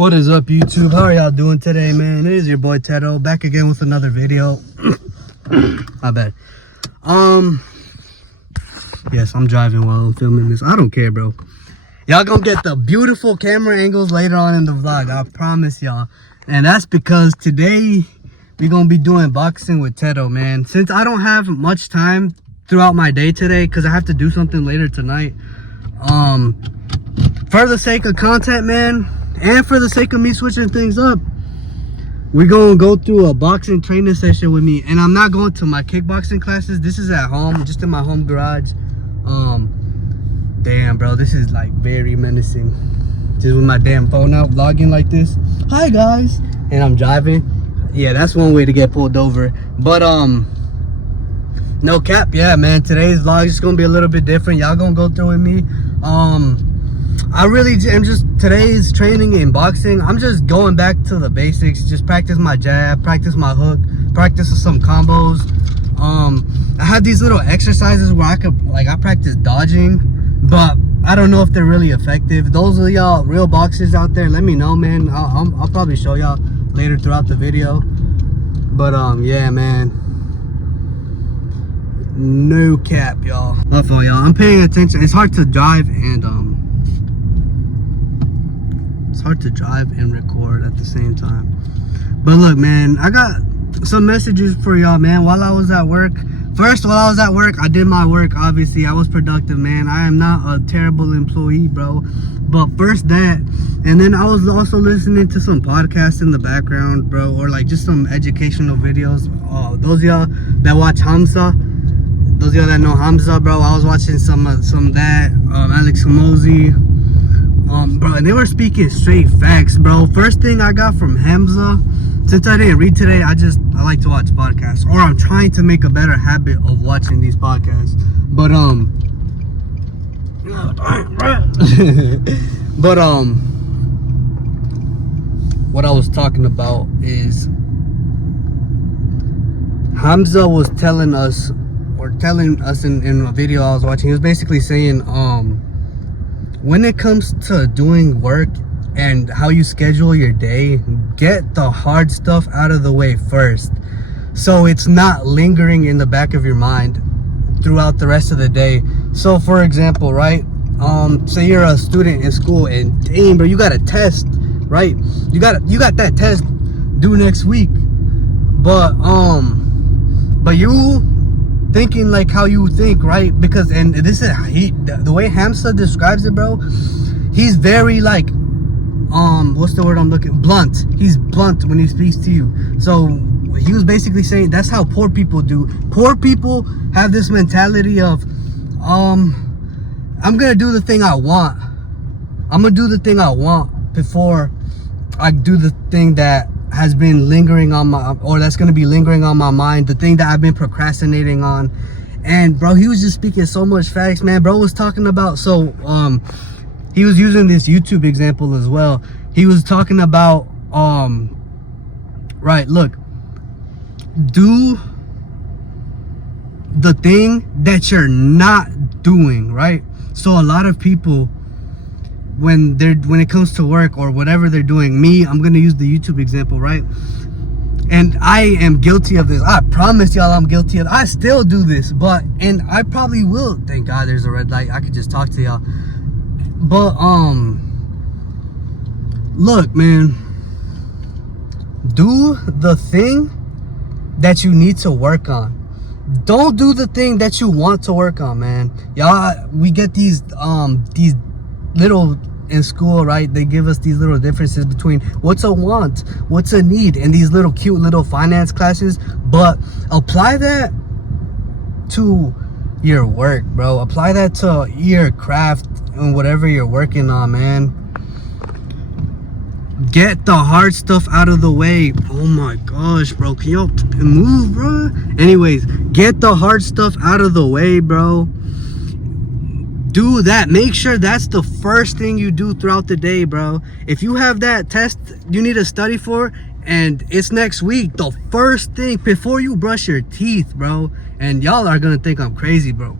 What is up, YouTube? How are y'all doing today, man? It is your boy Tedo back again with another video. My bad. Yes, I'm driving while I'm filming this. I don't care, bro. Y'all gonna get the beautiful camera angles later on in the vlog, I promise y'all. And that's because today we're gonna be doing boxing with Tedo, man. Since I don't have much time throughout my day today because I have to do something later tonight, for the sake of content, man, and for the sake of me switching things up, we're gonna go through a boxing training session with me. And I'm not going to my kickboxing classes. This is at home, just in my home garage. Damn, bro, this is like very menacing. Just with my damn phone out, vlogging like this. Hi guys, and I'm driving. Yeah, that's one way to get pulled over. But no cap, yeah, man. Today's vlog is gonna be a little bit different. Y'all gonna go through with me. I really am just, today's training in boxing, I'm just going back to the basics. Just practice my jab, practice my hook, practice some combos. I have these little exercises where I practice dodging, but I don't know if they're really effective. Those of y'all real boxers out there, let me know, man. I'll probably show y'all later throughout the video. But yeah, man, no cap, y'all. My fault, y'all. I'm paying attention. It's hard to drive and record at the same time. But look, man, I got some messages for y'all, man, while I was at work. First, while I was at work, I did my work. Obviously, I was productive, man. I am not a terrible employee, bro. But first that, and then I was also listening to some podcasts in the background, bro, or like just some educational videos. Those of y'all that watch Hamza, those of y'all that know Hamza, bro, I was watching some of that, Alex Hamosi, bro, and they were speaking straight facts, bro. First thing I got from Hamza, since I didn't read today, I like to watch podcasts, or I'm trying to make a better habit of watching these podcasts. But what I was talking about is Hamza was telling us in a video I was watching. He was basically saying, when it comes to doing work and how you schedule your day, get the hard stuff out of the way first, so it's not lingering in the back of your mind throughout the rest of the day. So for example, right, say you're a student in school and dang, bro, you got a test, right? You got that test due next week, but you thinking like how you think, right? Because, and this is the way Hamza describes it, bro, he's very like, what's the word I'm looking, blunt. He's blunt when he speaks to you. So he was basically saying that's how poor people do. Poor people have this mentality of, I'm gonna do the thing I want. I'm gonna do the thing I want before I do the thing that has been lingering on my, or that's gonna be lingering on my mind, the thing that I've been procrastinating on. And bro, he was just speaking so much facts, man. Bro was talking about, so he was using this YouTube example as well. He was talking about, right, look, do the thing that you're not doing, right? So a lot of people, when it comes to work or whatever they're doing, I'm gonna use the YouTube example, right? And I am guilty of this. I promise y'all I'm guilty of it. I still do this, and I probably will. Thank God there's a red light. I could just talk to y'all. But look, man, do the thing that you need to work on. Don't do the thing that you want to work on, man. Y'all, we get these little, in school, right, they give us these little differences between what's a want, what's a need, in these little cute little finance classes. But apply that to your work, bro. Apply that to your craft and whatever you're working on, man. Get the hard stuff out of the way. Oh my gosh, bro, can y'all move, bro? Anyways, get the hard stuff out of the way, bro. Do that. Make sure that's the first thing you do throughout the day, bro. If you have that test you need to study for and it's next week, the first thing before you brush your teeth, bro, and y'all are gonna think I'm crazy, bro.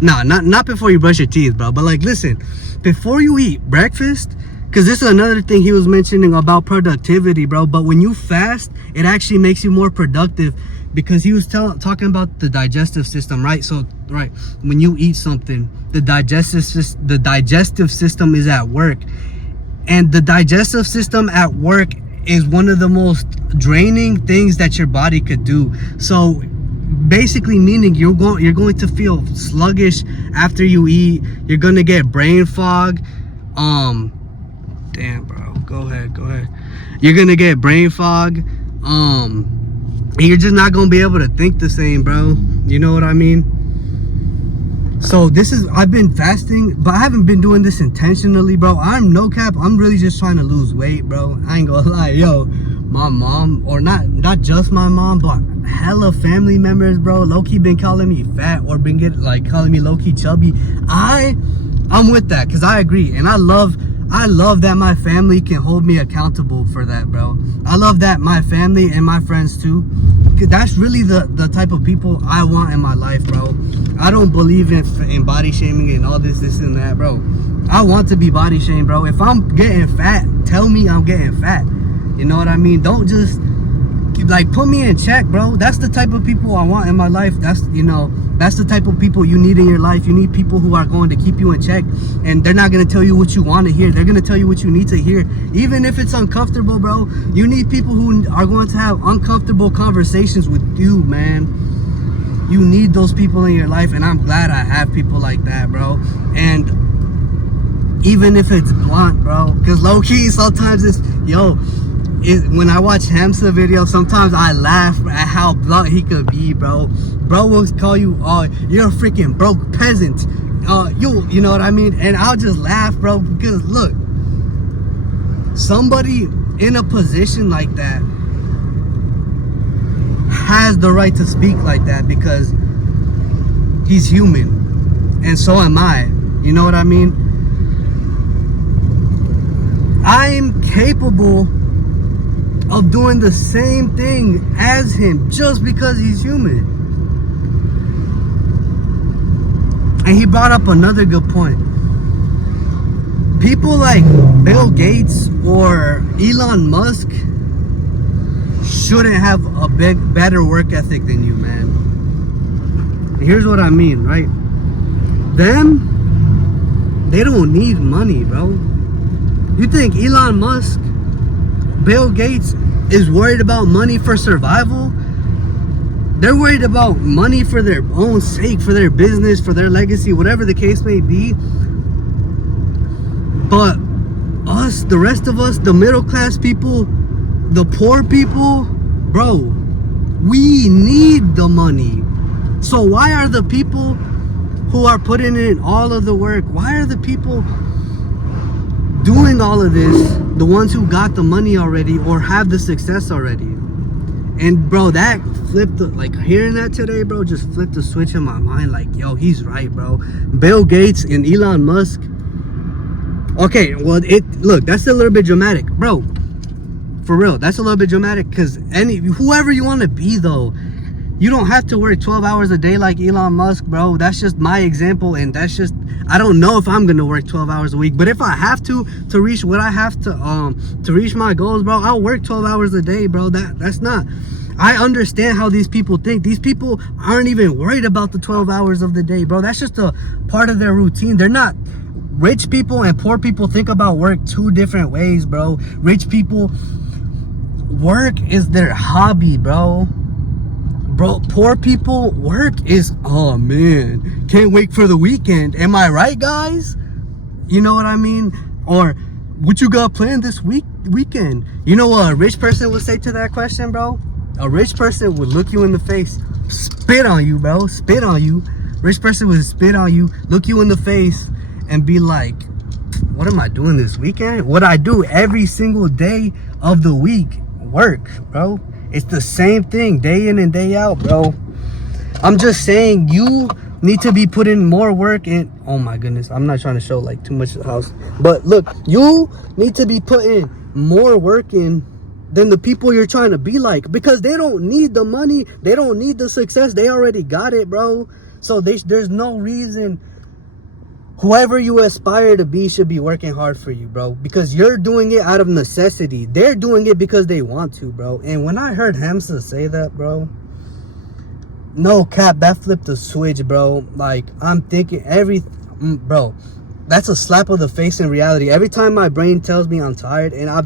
Nah, not before you brush your teeth, bro, but like, listen, before you eat breakfast, Because this is another thing he was mentioning about productivity, bro. But when you fast, it actually makes you more productive, because he was talking about the digestive system, right? So, right, when you eat something, the digestive system is at work. And the digestive system at work is one of the most draining things that your body could do. So basically meaning you're going to feel sluggish after you eat. You're gonna get brain fog. Damn, bro, go ahead. You're gonna get brain fog. And you're just not gonna be able to think the same, bro. You know what I mean? So I've been fasting, but I haven't been doing this intentionally, bro. I'm no cap, I'm really just trying to lose weight, bro. I ain't gonna lie, yo. My mom, or not just my mom, but hella family members, bro, low-key been calling me fat, or been calling me low-key chubby. I'm with that, because I agree. And I love that my family can hold me accountable for that, bro. I love that my family and my friends too, because that's really the type of people I want in my life, bro. I don't believe in body shaming and all this and that, bro. I want to be body shamed, bro. If I'm getting fat, tell me I'm getting fat. You know what I mean? Don't just put me in check, bro. That's the type of people I want in my life. That's the type of people you need in your life. You need people who are going to keep you in check, and they're not going to tell you what you want to hear. They're going to tell you what you need to hear, even if it's uncomfortable, bro. You need people who are going to have uncomfortable conversations with you, man. You need those people in your life, and I'm glad I have people like that, bro. And even if it's blunt, bro, because low-key sometimes when I watch Hamza videos, sometimes I laugh at how blunt he could be, bro. Bro will call you, you're a freaking broke peasant. You know what I mean? And I'll just laugh, bro, because look, somebody in a position like that has the right to speak like that, because he's human, and so am I. You know what I mean? I'm capable of doing the same thing as him just because he's human. And he brought up another good point. People like Bill Gates or Elon Musk shouldn't have a better work ethic than you, man. And here's what I mean, right? They don't need money, bro. You think Elon Musk, Bill Gates is worried about money for survival? They're worried about money for their own sake, for their business, for their legacy, whatever the case may be. But us, the rest of us, the middle class people, the poor people, bro, we need the money. So why are the people who are putting in all of the work, why are the people doing all of this the ones who got the money already or have the success already? And bro, that flipped hearing that today, bro, just flipped the switch in my mind. Like, yo, he's right, bro. Bill Gates and Elon Musk. Okay, well, look, that's a little bit dramatic, bro. For real, that's a little bit dramatic, because whoever you want to be, though, you don't have to work 12 hours a day like Elon Musk, bro. That's just my example, and that's just, I don't know if I'm gonna work 12 hours a week, but if I have to reach what I have to reach my goals, bro, I'll work 12 hours a day, bro. That's not, I understand how these people think. These people aren't even worried about the 12 hours of the day, bro. That's just a part of their routine. They're not. Rich people and poor people think about work two different ways, bro. Rich people, work is their hobby, bro. Poor people, work is, oh man, can't wait for the weekend. Am I right, guys? You know what I mean? Or what you got planned this weekend? You know what a rich person would say to that question, bro? A rich person would look you in the face, spit on you, bro, spit on you. Rich person would spit on you, look you in the face, and be like, what am I doing this weekend? What I do every single day of the week, work, bro. It's the same thing day in and day out, bro. I'm just saying, you need to be putting more work in. Oh my goodness, I'm not trying to show too much of the house, but look, you need to be putting more work in than the people you're trying to be like, because they don't need the money, they don't need the success, they already got it, bro. So there's no reason whoever you aspire to be should be working hard for you, bro, because you're doing it out of necessity. They're doing it because they want to, bro. And when I heard Hamza say that, bro, no cap, that flipped the switch, bro. Like, I'm thinking bro, that's a slap of the face in reality. Every time my brain tells me I'm tired, and I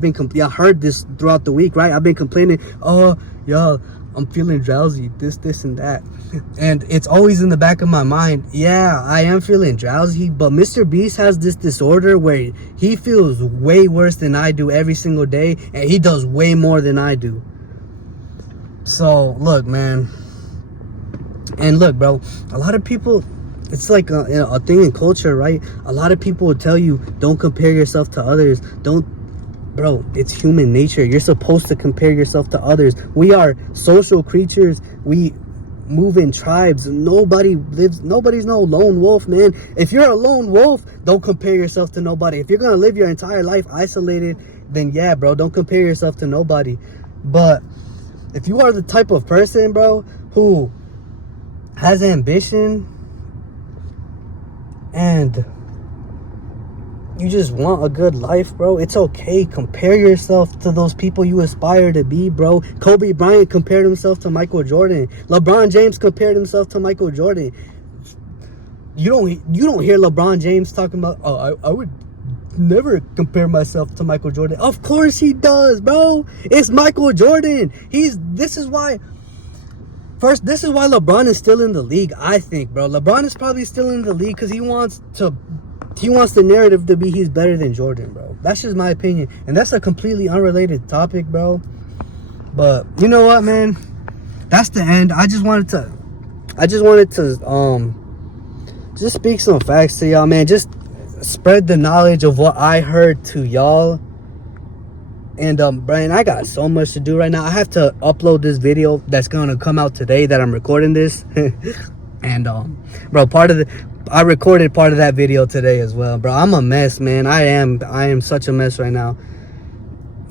heard this throughout the week, right? I've been complaining, oh, yo, I'm feeling drowsy, this and that. And it's always in the back of my mind, yeah, I am feeling drowsy, but Mr. Beast has this disorder where he feels way worse than I do every single day, and he does way more than I do. So, look, man. And look, bro, a lot of people, it's like a thing in culture, right? A lot of people will tell you, don't compare yourself to others. Bro, it's human nature. You're supposed to compare yourself to others. We are social creatures. We move in tribes. Nobody's no lone wolf, man. If you're a lone wolf, don't compare yourself to nobody. If you're going to live your entire life isolated, then yeah, bro, don't compare yourself to nobody. But if you are the type of person, bro, who has ambition and you just want a good life, bro, it's okay. Compare yourself to those people you aspire to be, bro. Kobe Bryant compared himself to Michael Jordan. LeBron James compared himself to Michael Jordan. You don't hear LeBron James talking about, oh, I would never compare myself to Michael Jordan. Of course he does, bro. It's Michael Jordan. This is why LeBron is still in the league, I think, bro. LeBron is probably still in the league because he wants the narrative to be he's better than Jordan, bro. That's just my opinion. And that's a completely unrelated topic, bro. But you know what, man? That's the end. I just wanted to just speak some facts to y'all, man. Just spread the knowledge of what I heard to y'all. And Brian, I got so much to do right now. I have to upload this video that's gonna come out today that I'm recording this. And bro, I recorded part of that video today as well, bro. I'm a mess, man. I am such a mess right now.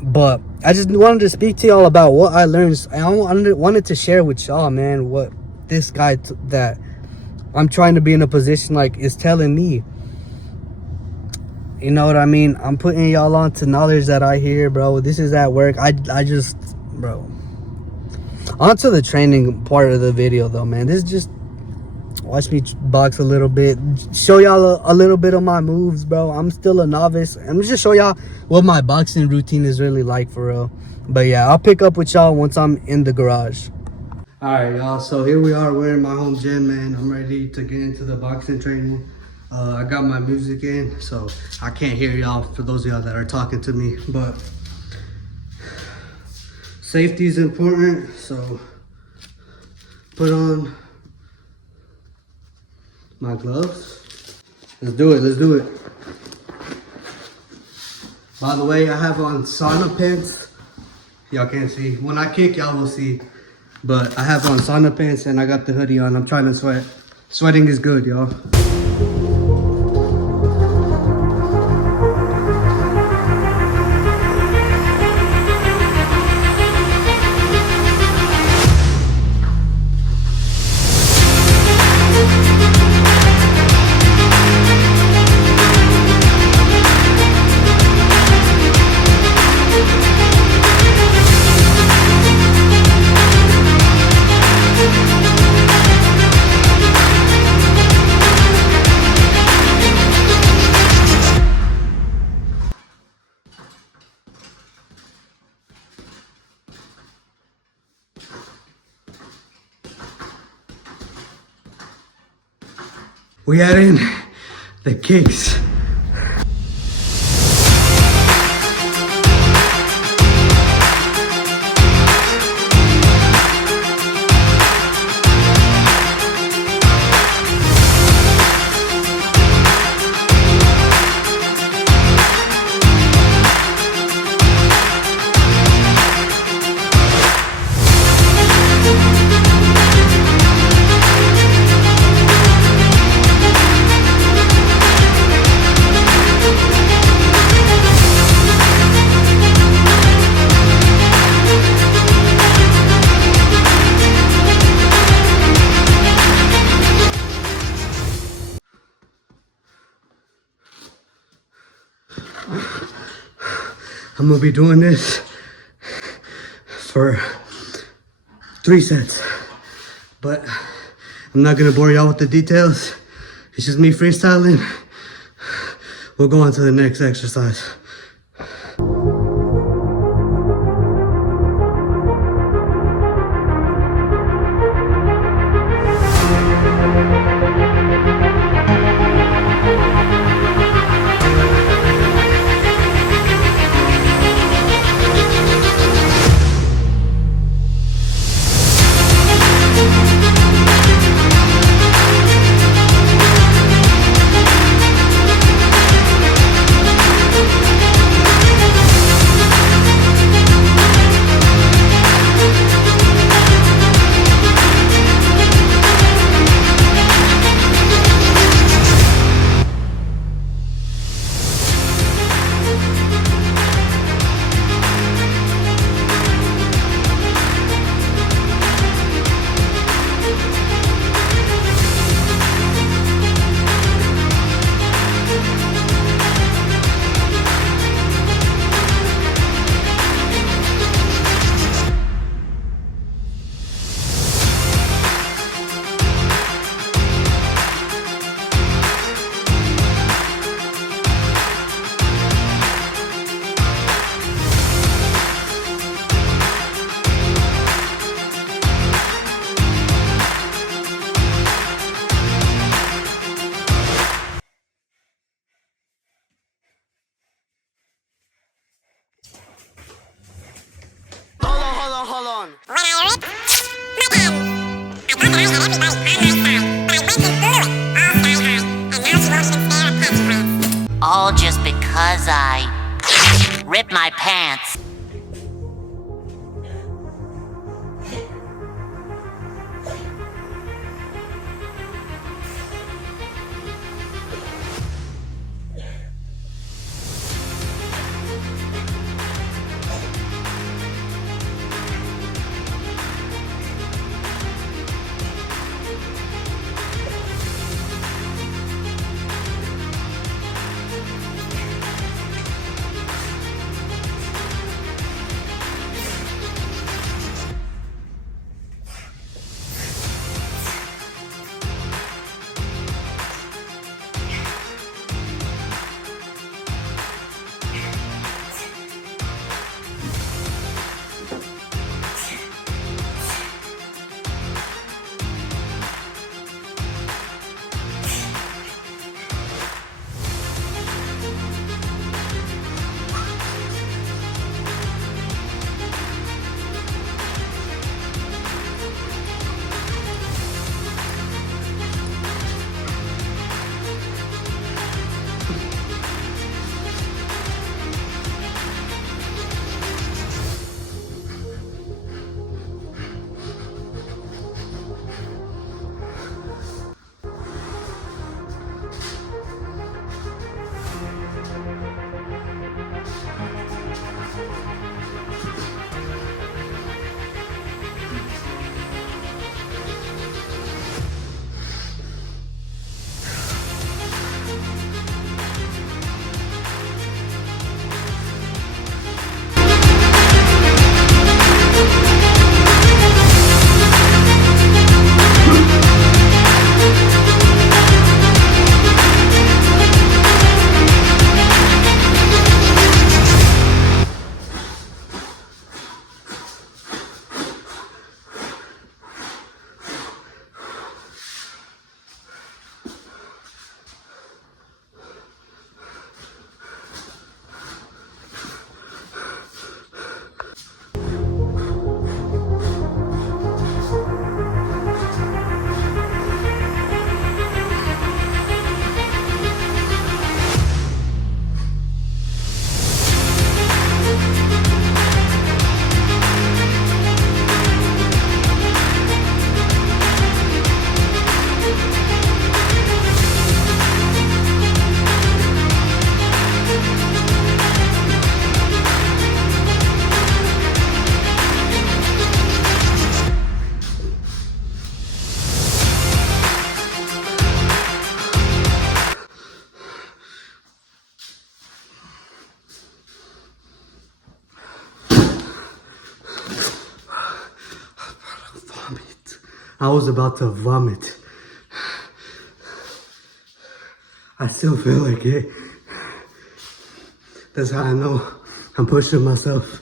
But I just wanted to speak to y'all about what I learned. I wanted to share with y'all, man, what this guy that I'm trying to be in a position like is telling me. You know what I mean? I'm putting y'all on to knowledge that I hear, bro. This is at work. Bro. On to the training part of the video, though, man. This is just, watch me box a little bit. Show y'all a little bit of my moves, bro. I'm still a novice. I'm just show y'all what my boxing routine is really like, for real. But yeah, I'll pick up with y'all once I'm in the garage. All right, y'all. So here we are. We're in my home gym, man. I'm ready to get into the boxing training. I got my music in, so I can't hear y'all for those of y'all that are talking to me, but safety is important, so put on my gloves. Let's do it. By the way, I have on sauna pants. Y'all can't see. When I kick, y'all will see. But I have on sauna pants and I got the hoodie on. I'm trying to sweat. Sweating is good, y'all. We add in the kicks. I'm gonna be doing this for 3 sets, but I'm not gonna bore y'all with the details. It's just me freestyling. We'll go on to the next exercise. Hold on. When I ripped my pants, I thought that I had everybody on my side, but I went and blew it all sky high, and now she won't even stare at consequence. All just because I ripped my pants. I was about to vomit. I still feel like it. That's how I know I'm pushing myself.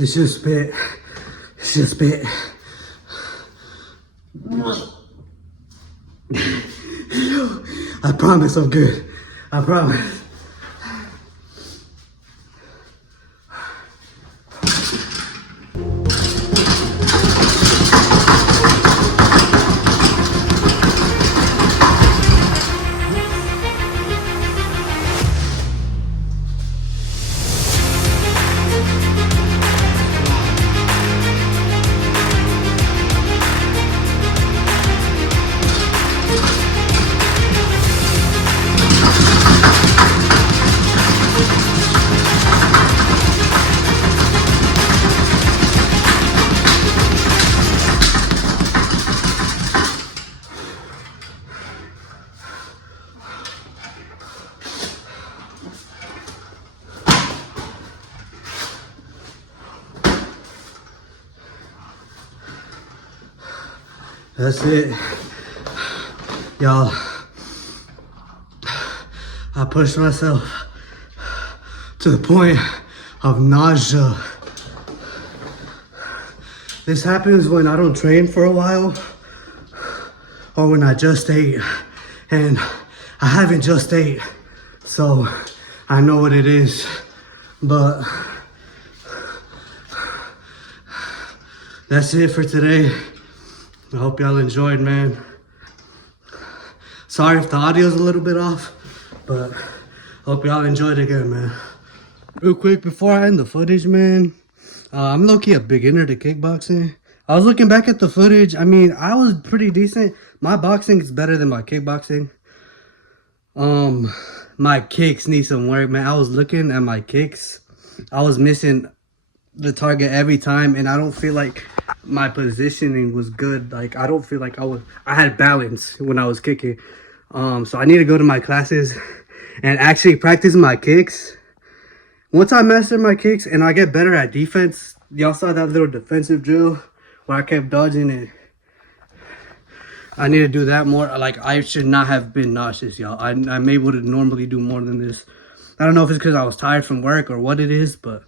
It's just spit. It's just spit. I promise I'm good. I promise. That's it. Y'all, I pushed myself to the point of nausea. This happens when I don't train for a while or when I just ate, and I haven't just ate, so I know what it is. But that's it for today. I hope y'all enjoyed, man. Sorry if the audio's a little bit off, but hope y'all enjoyed again, man. Real quick, before I end the footage, man, I'm low-key a beginner to kickboxing. I was looking back at the footage. I mean, I was pretty decent. My boxing is better than my kickboxing. My kicks need some work, man. I was looking at my kicks. I was missing the target every time, and I don't feel like my positioning was good. Like, I don't feel like I had balance when I was kicking. So I need to go to my classes and actually practice my kicks. Once I master my kicks and I get better at defense, y'all saw that little defensive drill where I kept dodging it. I need to do that more. Like, I should not have been nauseous, y'all. I'm able to normally do more than this. I don't know if it's because I was tired from work or what it is, but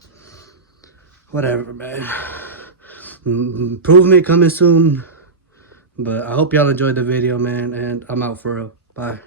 whatever, man. Improvement coming soon. But I hope y'all enjoyed the video, man. And I'm out for real. Bye.